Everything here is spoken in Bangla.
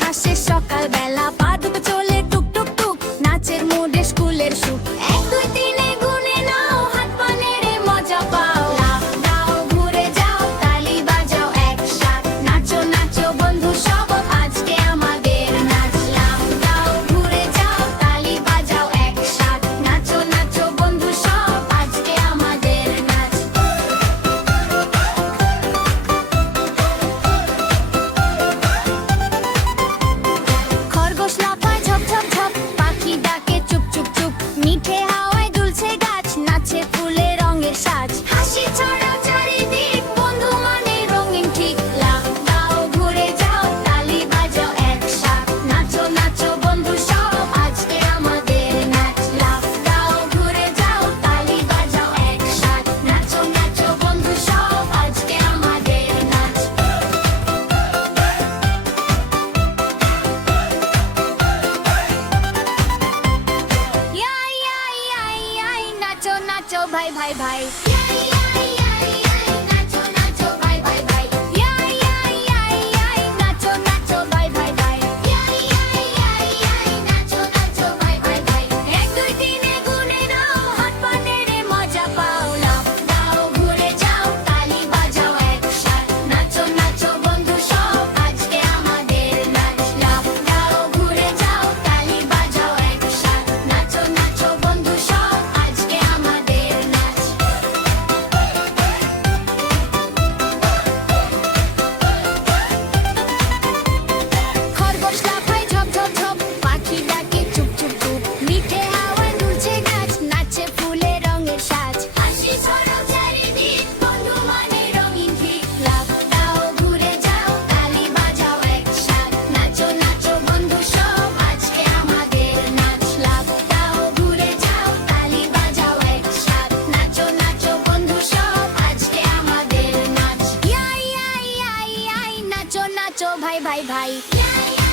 হাসে সকাল বেলা, পা দুটো চলে টুক টুক টুক, নাচের মুডে স্কুলের সুখ। 1 2 3 গুনে নাও, হাত পা নেড়ে মজা পাও। লাফ দাও, ঘুরে যাও, তালি বাজাও একসাথে, নাচো নাচো বন্ধু সব, আজকে আমাদের নাচ। লাফ দাও, ঘুরে যাও, তালি বাজাও একসাথে, নাচো নাচো বন্ধু সব, আজকে আমাদের নাচ। খরগোশ লাফায় ঝপ ঝপ ঝপ, পাখি ডাকে চুপ চুপ চুপ, মিঠে হাওয়ায় দুলছে গাছ, নাচে ফুলে রঙের সাজ। হাসি ছড়াও চারিদিক, বন্ধু মানে রঙিন ঠিক। লাফ দাও, ঘুরে যাও, তালি বাজাও একসাথে, নাচো নাচো বন্ধু সব, আজকে আমাদের নাচ। লাফ দাও, ঘুরে যাও, তালি বাজাও একসাথে, নাচো নাচো বন্ধু সব, আজকে আমাদের নাচ। ইয়াই ইয়াই ইয়াই ইয়াই, নাচো নাচো ভাই ভাই ভাই। ইয়াই ইয়াই ইয়াই ইয়াই, নাচো নাচো ভাই ভাই ভাই। ইয়াই ইয়াই ইয়াই ইয়াই, নাচো নাচো ভাই ভাই ভাই। ইয়াই ইয়াই ইয়াই ইয়াই, নাচো নাচো ভাই ভাই ভাই। 1 2 3 গুনে নাও, হাত পা নেড়ে মজা পাও। লাফ দাও, ঘুরে যাও, তালি বাজাও একসাথে, নাচো নাচো বন্ধু সব, আজকে আমাদের নাচ। লাফ দাও, ঘুরে যাও, তালি বাজাও একসাথে, নাচো নাচো বন্ধু সব, আজকে আমাদের নাচ। খরগোশ লাফায় ঝপ ঝপ ঝপ, পাখি ডাকে চুপ চুপ চুপ, মিঠে হাওয়ায় দুলছে গাছ, নাচে ফুলে রঙের সাজ। হাসি ছড়াও চারিদিক, বন্ধু মানে রঙিন ঠিক। লাফ দাও, ঘুরে যাও, তালি বাজাও একসাথে, নাচো নাচো বন্ধু সব, আজকে আমাদের নাচ। লাফ দাও, ঘুরে যাও, তালি বাজাও একসাথে, নাচো নাচো বন্ধু সব, আজকে আমাদের নাচ। ইয়াই ইয়াই ইয়াই ইয়াই, নাচো নাচো ভাই ভাই ভাই। ইয়াই ইয়াই